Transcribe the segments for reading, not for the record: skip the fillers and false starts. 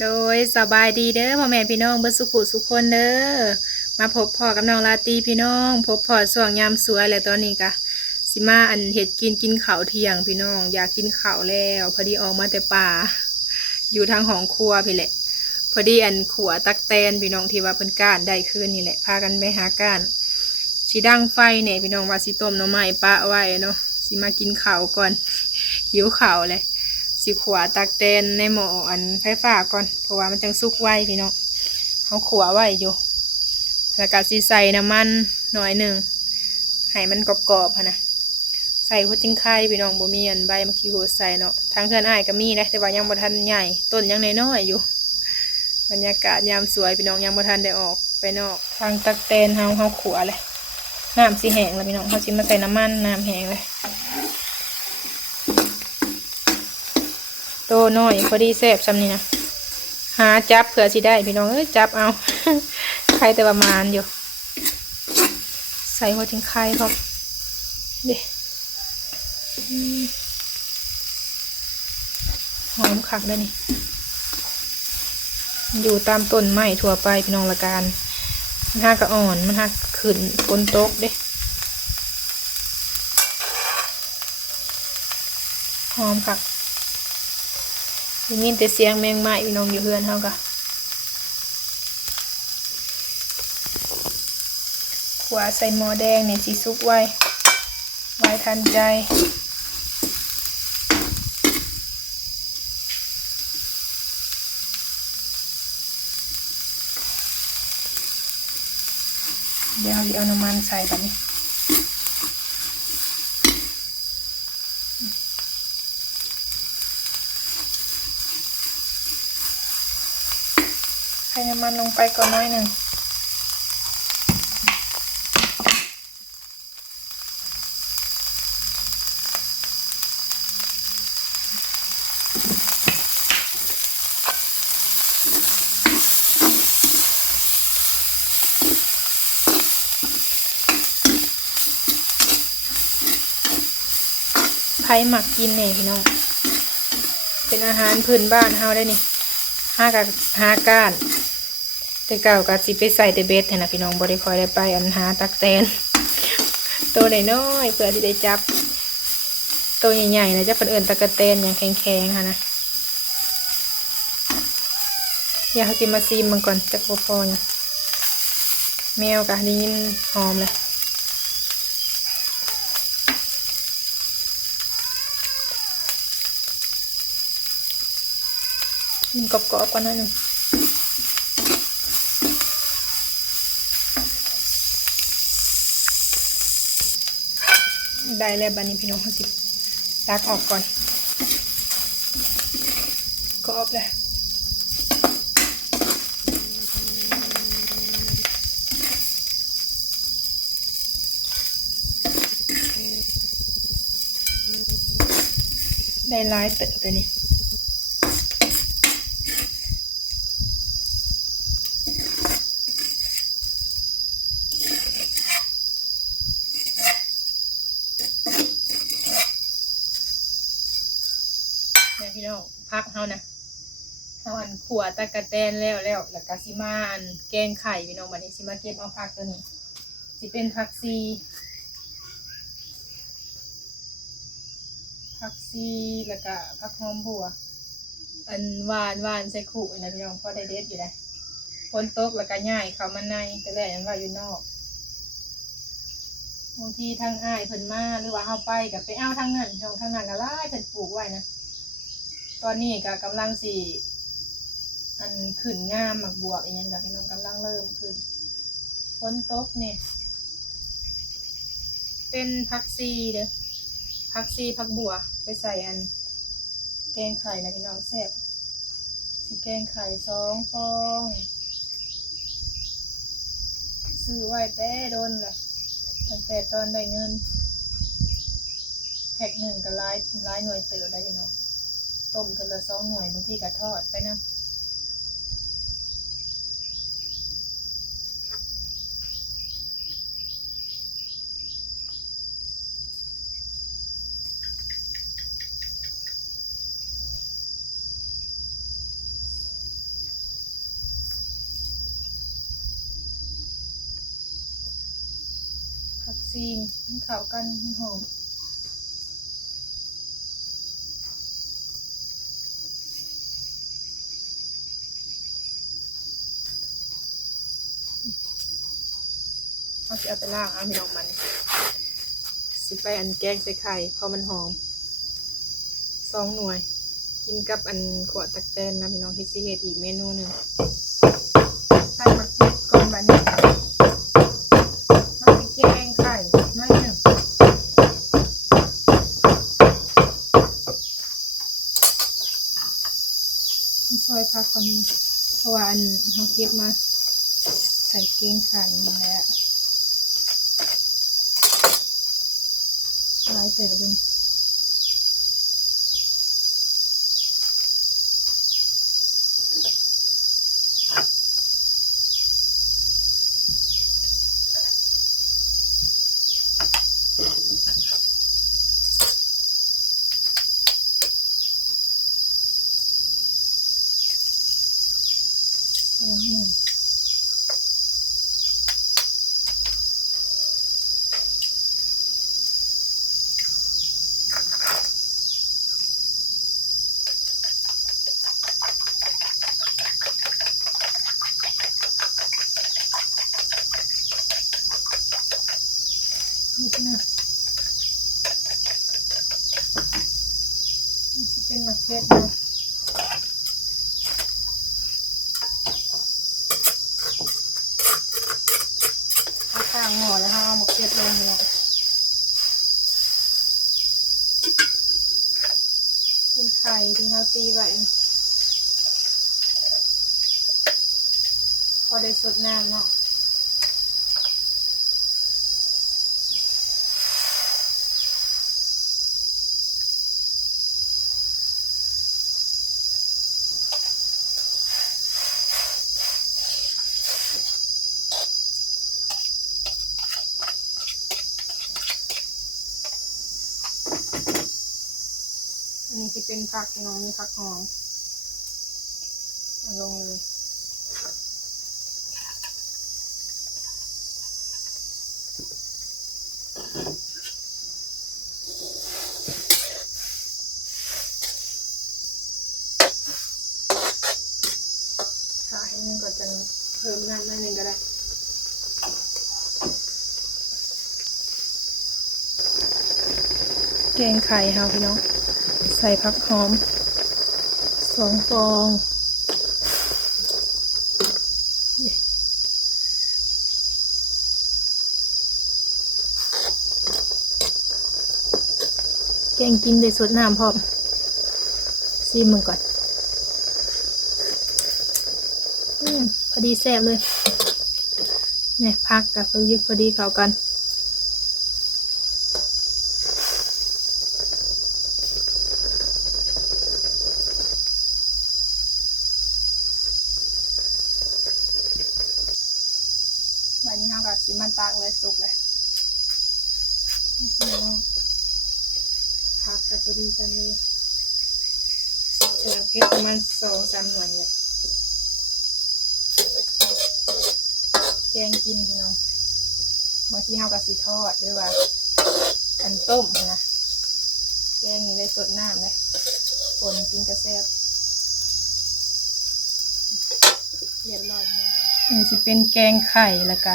โดยสบายดีเด้อพ่อแม่พี่น้องเบิดสุขุสุขคนเด้อมาพบพ่อกับน้องลาตรีพี่น้องพบพ่อช่วงยามสวยแหละตอนนี้กะสิมาอันเห็ดกินข้าวเที่ยงพี่น้องอยากกินข้าวแล้วพอดีออกมาแต่ป่าอยู่ทางห้องครัวพี่แหละพอดีอันขัวตักแตนพี่น้องที่ว่าเพิ่นก้านได้คืนนี่แหละพากันไปหาก้านสิดังไฟเนี่ยพี่น้องว่าสิต้มหน่อไม้ปะไว้เนาะสิมากินข้าวก่อนหิวข้าวเลยสิขัวตักแตนในหม้ออันไฟฟ้าก่อนเพราะว่ามันจังสุกไวพี่น้องเขาขัวไว้อยู่แล้วก็สิใส่น้ำมันหน่อยหนึ่งให้มันกรอบๆนะใส่หัวจิ้งไข่พี่น้องบ่มีอันใบมะขี้หูใส่เนาะทางเพื่อนอ้ายก็มีนะแต่ว่ายังบ่ทันใหญ่ต้นยังน้อยๆอยู่บรรยากาศยามสวยพี่น้องยังบ่ทันได้ออกไปนอกทางตักแตนเฮาขัวเลยน้ำสิแห้งแล้วพี่น้องเขาสิมาใส่น้ำมันน้ำแห้งเลยโตน้อยพอดีแซ่บซ้ำนี่นะหาจับเผื่อสิได้พี่น้องจับเอาใครแต่ประมาณอยู่ใส่หัวจิ้งไข่ครับเด็หอมคักได้นี่อยู่ตามต้นไม้ทั่วไปพี่น้องละกันมันหักกระอ่อนมันหักขึ้นฝนตกเด้หอมคักยินแต่เสียงแมงไม้พี่น้องอยู่เฮือนเฮากะขัวใส่หม้อแดงเนี่ยสีซุกไว้ทันใจเดี๋ยวเอาน้ำมันใส่แบบนี้ใส่น้ำมันลงไปก่อนน้อยหนึ่งไผ่หมักกินเนี่ยพี่น้องเป็นอาหารพื้นบ้านเฮาได้นี่ห้าก้านแต่เก่าก็สิไปใส่แต่เบ็ดนะพี่น้องบ่ได้คอยได้ไปอันหาตักแตนตัวน้อยๆเพื่อที่ได้จับตัวใหญ่ๆนะจะเป็นเอิญตะกะแตนอย่างแข็งๆค่ะนะอยากให้กินมาซีมมันก่อนจะพอเนี่ยแมวกะได้ยินหอมเลยกินกรอบๆก่อนหน่อยหนึ่งได้แล้วบัดนี้พี่น้องเขาสิตักออกก่อนกรอบเลยได้ลายเต๋อเลยนี่พี่น้องพักเฮานะเฮาอันขั่วตะกะแตนแล้วก็สิมาอันแกงไข่พี่น้องบัดนี้สิมาเก็บเอาผักตัวนี้สิเป็นผักซีแล้วก็ผักหอมบัวอันหวานใส่ขู่นะพี่น้องพอได้เด็ดอยู่เลยฝนตกแล้วก็ง่ายเข้ามาในแต่แรกยังว่าอยู่นอกบางทีทางอ้ายเพิ่นมาหรือว่าเฮาไปกับไปเอาทางนั้นช่องทางนั้นก็หลายเพิ่นปลูกไว้นะตอนนี้ก็กำลังสิอันขึ้นงามหมักบวบอย่างเงี้ยกับพี่น้องกำลังเริ่มขึ้นฝนตกเนี่ยเป็นผักซีเด้อผักซีผักบัวไปใส่อันแกงไข่นะพี่น้องแซ่บสิแกงไข่2 ฟองซื้อไว้แต่โดนล่ะตั้งแต่ตอนได้เงินแพ็คหนึ่งก็หลายหน่วยเติบได้พี่น้องต้มเทอละ2 หน่วยบางทีก็ทอดไปนะ ซีนมันเข้ากันมันหอมเอาสิเอาไปล่างพี่น้องมันสิไปอันแกงใส่ไข่เพราะมันหอม2 หน่วยกินกับอันขวดตักแตนนะพี่น้องเฮ็ดสิเฮ็ดอีกเมนูหนึ่งใส่มะเขือก่อนบัดนี้มาสิแกงไข่น้อยหนึ่งซอยผักก่อนนี้เพราะว่าอันเราเก็บมาใส่แกงไข่นี่แหละหลายเต๋อเป็น2 หน่วยนิดหน่อยนี่จะเป็นมะเขือนะเอาข้างหม้อแล้วเอามะเขือลงเนี่ยเป็นไข่ที่เราตีไว้พอได้สดน้ำเนาะอันนี้ที่เป็นผักน้องมีผักหอมเอาลงเลยค่ะให้มันก็จะเพิ่มน้ำหน่อยก็ได้แกงไข่ค่ะพี่น้องใส่ผักหอม2 ฟองแกงกินได้สดน้ำพร้อมซีมึงก่อนพอดีแซ่บเลยเนี่ยพักกับพอดีเข้ากันวันนี้เราก็สิมันตากเลยสุกเลยพักกับพอดีกันเลยเสือเพชรประมาณ2-3 หน่วยเนี่ยแกงกินพี่น้องบางทีเราก็สิทอดหรือว่าอันต้มนะแกงนี่ได้สดน้ำเลยฝนกินกระแซบเรียบร้อยพี่น้องนี่จะเป็นแกงไข่แล้วก็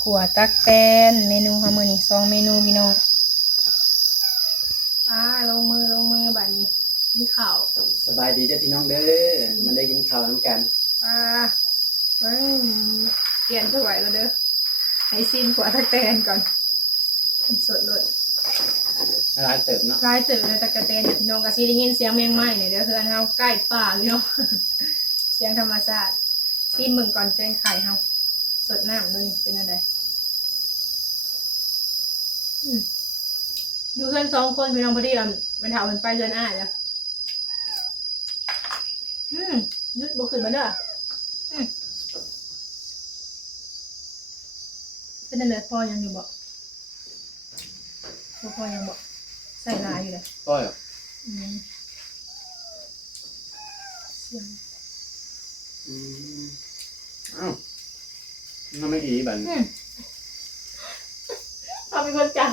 ขั่วตักแตนเมนูของมื้อนี้2 เมนูพี่น้องลงมือแบบนี้กินข้าวสบายดีเด้อพี่น้องเด้อมันได้กินข้าวน้ำกันเปลี่ยนถ้วยแล้วเด้อให้ซิมขั่วตักแตนก่อนสดเลย ร้ายเติบเนาะร้ายเติบเลยตะกะเตนพี่น้องก็สิได้ยินเสียงแมงไม้เนี่ยเดี๋ยวเพื่อนเฮาใกล้ป่าพี่น้องเสียงธรรมชาติซิมมึงก่อนแกงไข่เฮาสดน้ำดูนี่เป็นอะไรอยู่เพื่อน2 คนพี่น้องพอดีมันถามมันไปเดินอ้ายแล้วยุดบ่ขึ้นมาเด้อเป็นอะไรพ่อยังอยู่บ่พ่อยังบ่ใส่ลายอยู่เลยก้อยเหรอเสียงอ้าวมันไม่อีบัน เอาเป็นคนจัง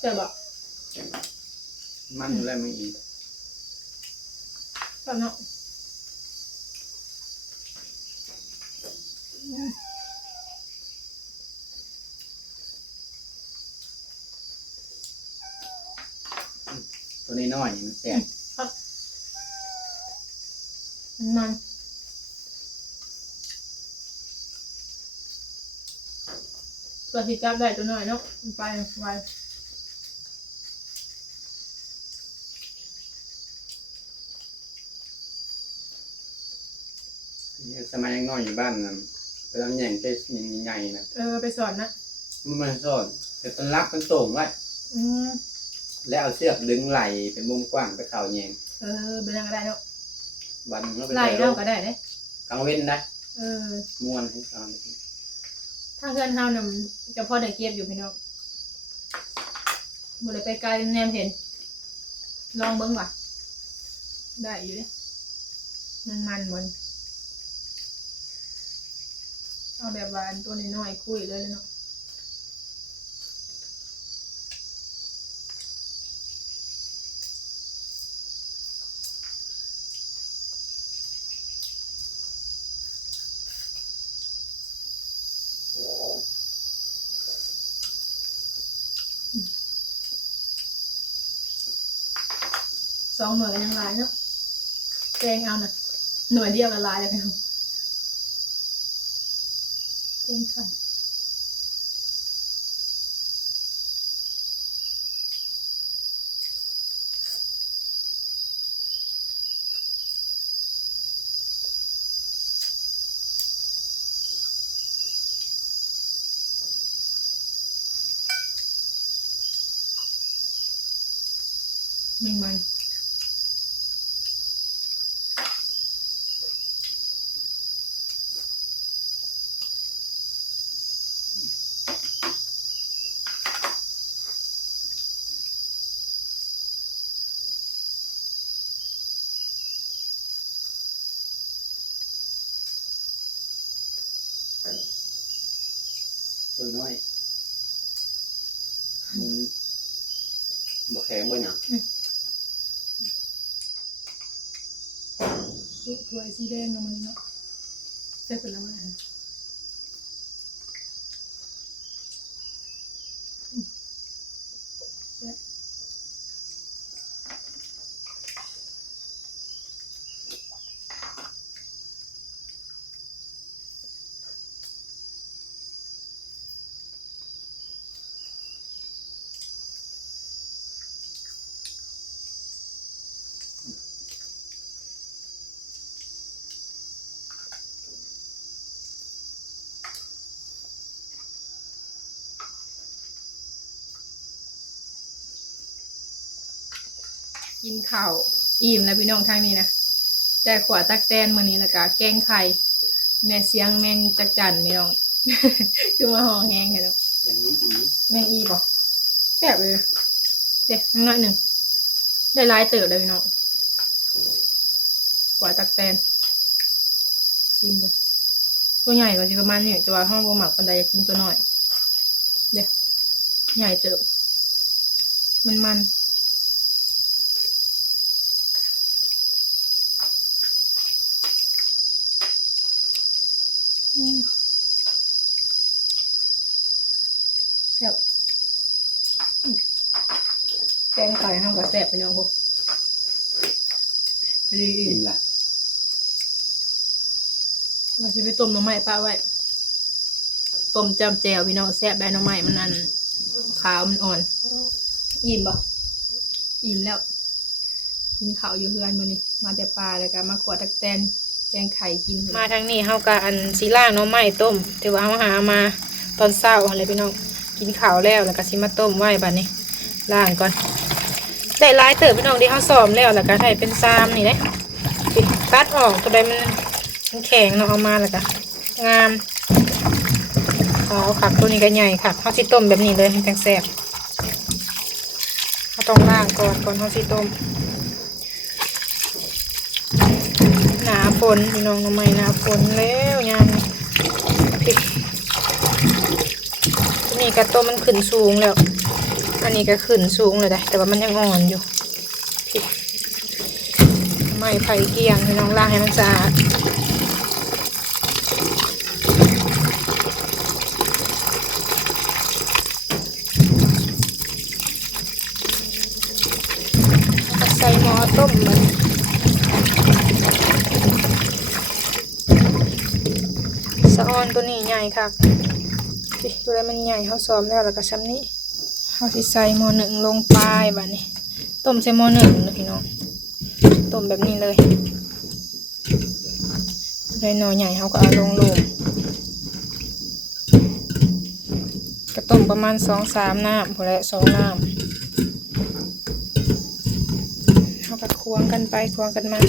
เจ็บบอก มันแล้วไม่อีก แบบเนาะ ตัวนี้น้อยนี่มันแซ่บ มันตัวที่จับได้ตัวหน่อยเนาะมันไปไว สมัยยังน้อยอยู่บ้านน่ะเวลาแย่งเต้ใหญ่ๆนะ ไปสอนนะ มันสอนแต่ต้นรักมันโต่งไว้ อืม แล้วเอาเชือกดึงไหลเป็นวงกว้างไปเข่าแยง เป็นยังไงได้เนาะ วันก็ไป ไล่ เจอ เนาะก็ได้เด้ กลางเว้นนะ ม ม้วนให้ฟัง ถ้าเพื่อนเฮานำจะพอได้เก็บอยู่พี่น้องบ่ได้ไปไกลแนมเห็น ลองเบิ่งว่ะได้อยู่เด้มันบ่เอาแบบว่าอันตัวน้อยๆคุยเลยเนาะ สองหน่วยกันยังลายเนาะแกงเอาน่ะหน่วยเดียวกันลายเลยพี่น้องแกงไข่มัน ตัวน้อยบกแข็งบ่เนี่ย ถ้วยสีแดงเนาะมันเนาะใช่เป็นแล้วมั้ยกินข้าวอิ่มแล้วพี่น้องทางนี้นะได้ขวาตักแตนมื้อนี้แล้วก็แกงไข่แม่เสียงแมงจักจั่นพี่น้อง คือมาห่อแห้งให้เนาะ อย่างนี้อี แมงอีบ่แซ่บเลยเดี๋ยวน้อยหนึ่งได้หลายเติบเลยพี่น้องขวาตักแตนซิมเบิ่งตัวใหญ่กว่าสิประมาณนี้จะว่าห้องบ่หมักปานใดอยากกินตัวน้อยเดี๋ยวใหญ่เติบมันแซ่บแกงไก่ห้องก็แซ่บไปน้องพวกพอดีอิ่ อิ่ ม มละ ว่าจะไปต้มหน่อไม้ป้าไว้ต้มจำแจวพี่น้องแซ่บได้หน่อไม้มันอันขาวมันอ่อนอิ่มบ่อิ่มแล้วกินข้าวอยู่เฮือนมื้อนี้มาแต่ปลาแล้วก็มาขวดตักแตนแกงไข่กินมาทางนี้เฮาก็อันสิล่างหน่อไม้ต้มถือว่าเฮาหามาตอนเช้าอะไรพี่น้องกินข้าวแล้วก็สิมาต้มไว้บัดนี้ล้างก่อนได้หลายเติบพี่น้องที่เฮาซ้อมแล้วก็ให้เป็นซามนี่เด้ปิดตัดออกตัวใดมันแข็งเนาะเอามาแล้วก็งามเอาขักตัวนี้ก็ใหญ่ค่ะเฮาสิต้มแบบนี้เลยให้แซ่บเขาต้องล้างก่อนเฮาสิต้มหนาฝนพี่น้องทำไมหนาฝนแล้วยามพริกตัวนี้ นี้กระต้มมันขึ้นสูงแล้วอันนี้ก็ขึ้นสูงเลยได้แต่ว่ามันยังอ่อนอยู่ผิดไม่ไผ่เกลี่ยงให้น้องล้างให้มันสะอาดใส่หม้อต้มมันสะออนตัวนี้ใหญ่ครับตัวนี้มันใหญ่เขาซ้อมแล้วก็ซ้ำนี้เขาสิใส่หม้อหนึ่งลงไปแบบนี้ต้มใส่หม้อหนึ่งนะพี่น้องต้มแบบนี้เลยเลยหน่อใหญ่เขาก็เอาลงก็ต้มประมาณ2-3 น้ำพอแล้ว2 น้ำเขาก็ควงกันไปควงกันมา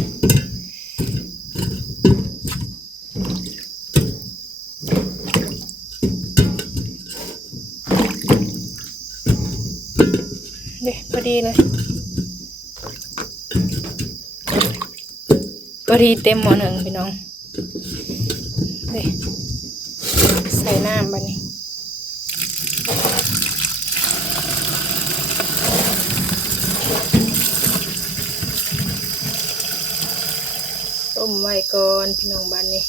เดี๋ยวพอดีเลยพอดีเต็มหม้อหนึ่งพี่น้องเดี๋ยวใส่น้ำบัดนี้ต้มไว้ก่อนพี่น้องบัดนี้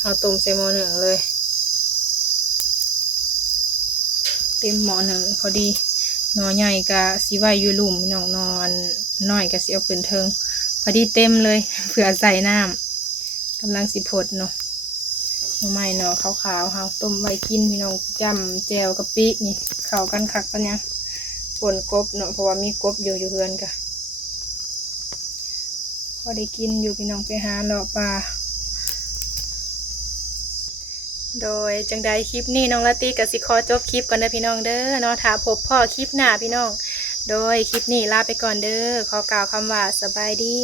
เอาต้มใส่หม้อหนึ่งเลยเต็มหม้อหนึ่งพอดีหน่อใหญ่กะสีไว้อยู่ลุ่มพี่น้องนอนน้อยกะสีเอาขึ้นเทิงพอดีเต็มเลยเผื่อใส่น้ำกำลังสิพดเนาะหน่อไม้เนาะขาวๆเฮาต้มไว้กินพี่น้องจำแจวกะปินี่เข้ากันคักปะเนี่ยป่นกบเนาะเพราะว่ามีกบอยู่เฮือนกะพอได้กินอยู่พี่น้องไปหาเลาะปลาโดยจังใดคลิปนี้น้องละตีกับสิขอจบคลิปก่อนเด้อพี่น้องเด้อเนาะถ้าพบพ่อคลิปหน้าพี่น้องโดยคลิปนี้ลาไปก่อนเด้อขอกล่าวคำว่าสบายดี